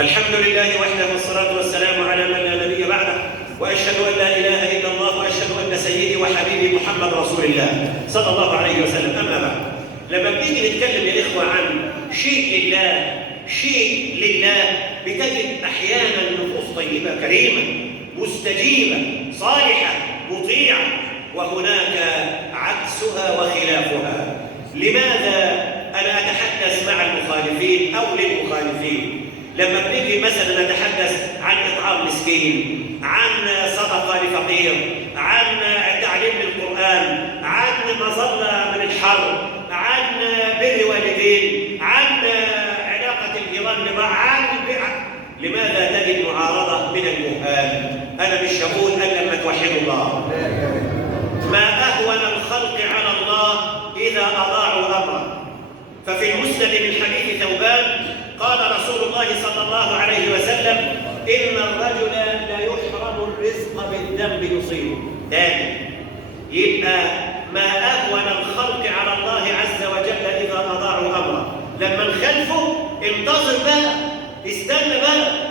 الحمد لله وحده والصلاة والسلام على من لا نبي بعده، وأشهد أن لا إله إلا الله، وأشهد أن سيدي وحبيبي محمد رسول الله صلى الله عليه وسلم. أما بعد، لما بنيجي نتكلم يا إخوة عن شيء لله بتجد أحيانا نفوس طيبة كريمة مستجيبة صالحة مطيعة، وهناك عكسها وخلافها. لماذا أنا أتحدث مع المخالفين أو للمخالفين؟ لما بنيجي مثلا نتحدث عن إطعام مسكين، عن صدقة لفقير، عن تعليم للقرآن، عن مظلة من الحر، عن بر والدين، عن علاقة الجيران ببعض، عن لماذا تجد معارضة من الجهال؟ أنا مش هقول إلا لما توحدوا الله. ما أهون الخلق على الله إذا أضاعوا أمره. ففي المسند من حديث ثوبان قال رسول الله صلى الله عليه وسلم: إن الرجل لا يحرم الرزق بالذنب يصيبه. تاني، يبقى ما أهون الخلق على الله عز وجل إذا أضاعوا أمره. لما نخالفه انتظر بقى، استنى بقى.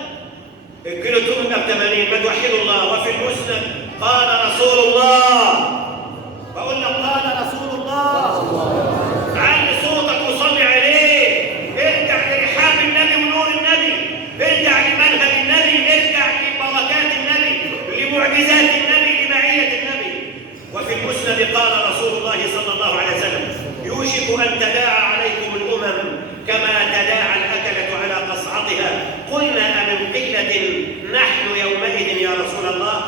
الكيلو تمنى ب80، ما توحدوا الله. وفي المسند قال رسول الله، بقول لك قال رسول الله، علي صوتك وصلي عليه. ارجع لرحاب النبي ونور النبي، ارجع لمنهج النبي، ارجع لبركات النبي، لمعجزات النبي، لمعية النبي. وفي المسند قال رسول الله صلى الله عليه وسلم: يوشك أن تداعى عليكم الأمم كما تداعى الأكلة على قصعتها. قلنا أمن قلة نحن يومئذ يا رسول الله؟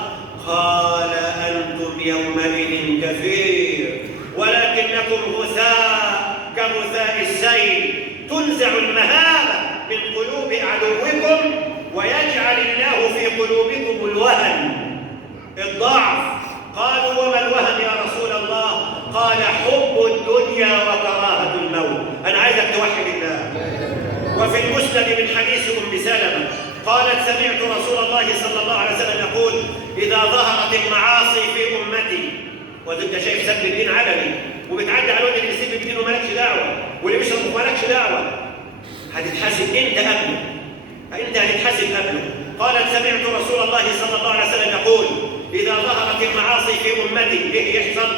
قال: أنتم يومئذ كثير ولكنكم غثاء كغثاء السيل، تنزع المهابة من قلوب عدوكم ويجعل الله في قلوبكم الوهن، الضعف. قالوا: وما الوهن يا رسول الله؟ قال: حب الدنيا وكراهة الموت. أنا عايزك توحد الله. وفي المسند من حديث أم سلمة قالت: سمعت رسول الله صلى الله عليه وسلم يقول: إذا ظهرت المعاصي في أمتي. وانت شايف سب الدين علني، وبتعدي على الواد اللي بيسب الدين ومالكش دعوة، واللي بيشرب ومالكش دعوة، هتتحاسب انت قبله، انت هتتحاسب قبله. قالت: سمعت رسول الله صلى الله عليه وسلم يقول: إذا ظهرت المعاصي في أمتي، إيه يحصل؟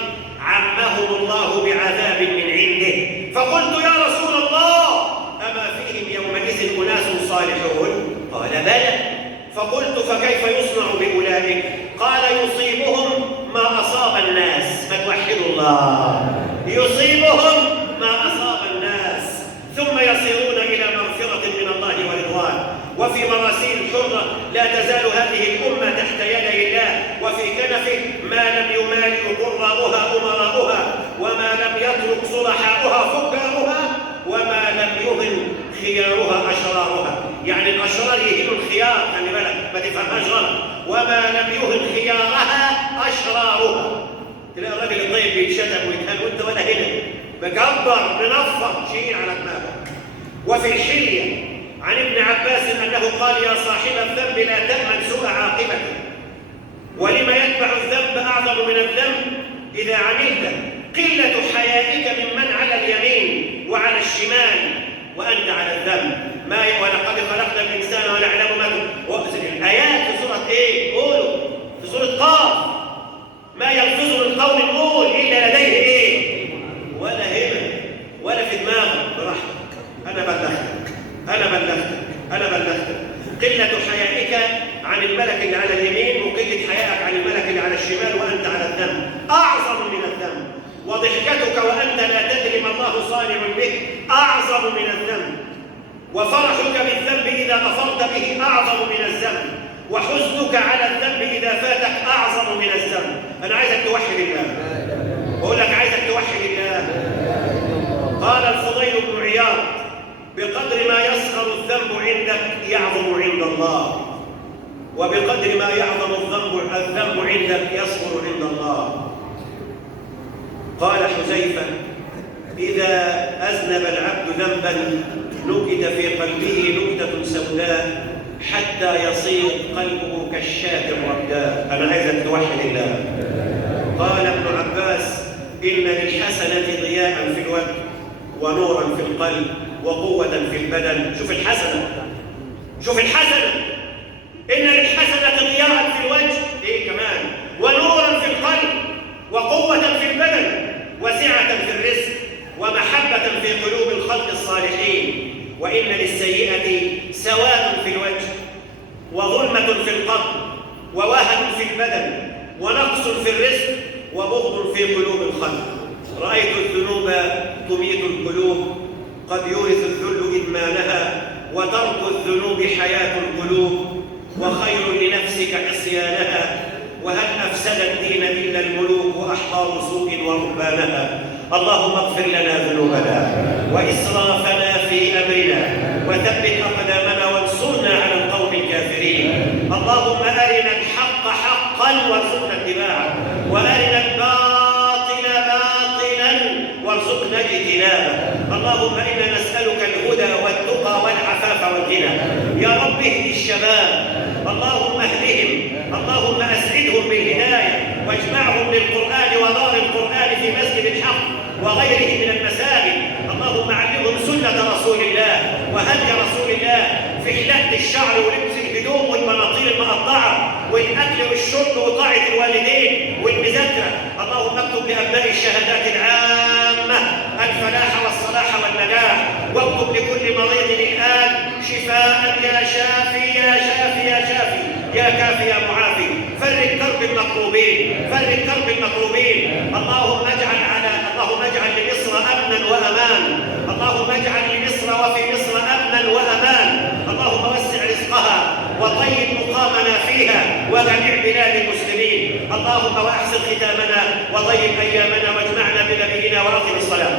عمهم الله بعذاب من عنده. فقلت: يا رسول الله، أما فيهم يومئذ أناس صالحون؟ قال: بلى. فقلت: فكيف يصنع بأولئك؟ قال: يصيبهم ما أصاب الناس. ما توحدوا الله. يصيبهم ما أصاب الناس ثم يصيرون إلى مغفرة من الله ورضوان. وفي مراسيل حرة: لا تزال هذه الأمة تحت يدي الله، وفي كنفه ما لم يمالئ قراؤها أمراؤها، وما لم يترك صلحاؤها فجارها، وما لم يهن خيارها أشرارها. يعني الأشرار يهنوا الخيار، خلي بالك ما تفهمهاش غلط. وما لم يهن خيارها أشرارها. تلاقي الراجل الطيب بيتشتم ويتهان وانت ولا هنا، مكبر منفض شيء على دماغك. وفي الحلية عن ابن عباس أنه قال: يا صاحب الذنب لا تأمن سوء عاقبته. ولما يتبع الذنب أعظم من الذنب إذا عملت؟ قلة حيائك ممن على اليمين وعلى الشمال وأنت على الذنب. ولقد خلقنا الإنسان ونعلم ما الآيات في سورة إيه؟ قولوا في سورة قاف: ما يلفظ من قول قول إلا لديه إيه؟ ولا هنا ولا في دماغك. براحتك، أنا بلغتك. قلة حيائك عن الملك اللي على اليمين، وقلة حيائك عن الملك اللي على الشمال وأنت على الذنب أعظم من الذنب. وضحكتك وأنت لا تدري ما الله صانع بك أعظم من الذنب. وفرحك بالذنب إذا غفرت به أعظم من الذنب. وحزنك على الذنب إذا فاتك أعظم من الذنب. أنا عايزك توحد الله. بقول لك عايزك توحد الله. قال الفضيل بن عياض: بقدر ما يصغر الذنب عندك يعظم عند الله، وبقدر ما يعظم الذنب عندك يصغر عند الله. قال حذيفة: إذا أذنب العبد ذنبا نكت في قلبه نكتة سوداء حتى يصير قلبه كالشاة الرداء. أنا عايزك توحد الله. قال ابن عباس: إن للحسنة ضياء في الوجه ونورا في القلب وقوة في البدن. شوف الحسنة، شوف الحسنة، إن للحسنة ضياء في الوجه، إيه كمان؟ ونورا في القلب، وقوة في البدن، وسعة في الرزق، ومحبة في قلوب الخلق الصالحين. وإن للسيئة سواد في الوجه، وظلمة في القلب، ووهن في البدن، ونقص في الرزق، وبغض في قلوب الخلق. رأيت الذنوب تميت القلوب، قد يورث الذل إدمانها، وترك الذنوب حياة القلوب، وخير لنفسك عصيانها. وهل أفسد الدين إلا الملوك وأحبار سوء ورهبانها. اللهم اغفر لنا ذنوبنا وإسرافنا في أمرنا، وثبت أقدامنا وانصرنا على القوم الكافرين. اللهم أرنا الحق حقا وارزقنا اتباعه، وأرنا الباطل باطلا وارزقنا اجتنابه. اللهم إنا نسألك الهدى والتقى والعفاف والغنى. يا رب اهد الشباب، اللهم اهدهم، اللهم أسعدهم بالهداية، واجمعهم للقرآن ودار القرآن في مسجد الحق وغيره من المساجد. اللهم علمهم سنة رسول الله وهدي رسول الله في حلاقة الشعر ولبس الهدوم والبناطيل المقطعة والأكل والشرب وطاعة الوالدين والمذاكرة. اللهم اكتب لأبناء الشهادات العامة الفلاح والصلاح والنجاح، واكتب لكل مريض الآن شفاء يا شافي يا شافي يا شافي يا كافي يا معافي. فرج كرب المكروبين، فرج كرب المكروبين. اللهم اجعل لمصر أمنا وأمان، اللهم اجعل لمصر وفي مصر أمنا وأمان. اللهم وسع رزقها وطيب مقامنا فيها وجميع بلاد المسلمين. اللهم وأحسن ختامنا وطيب أيامنا واجمعنا بنبينا وأقم الصلاة.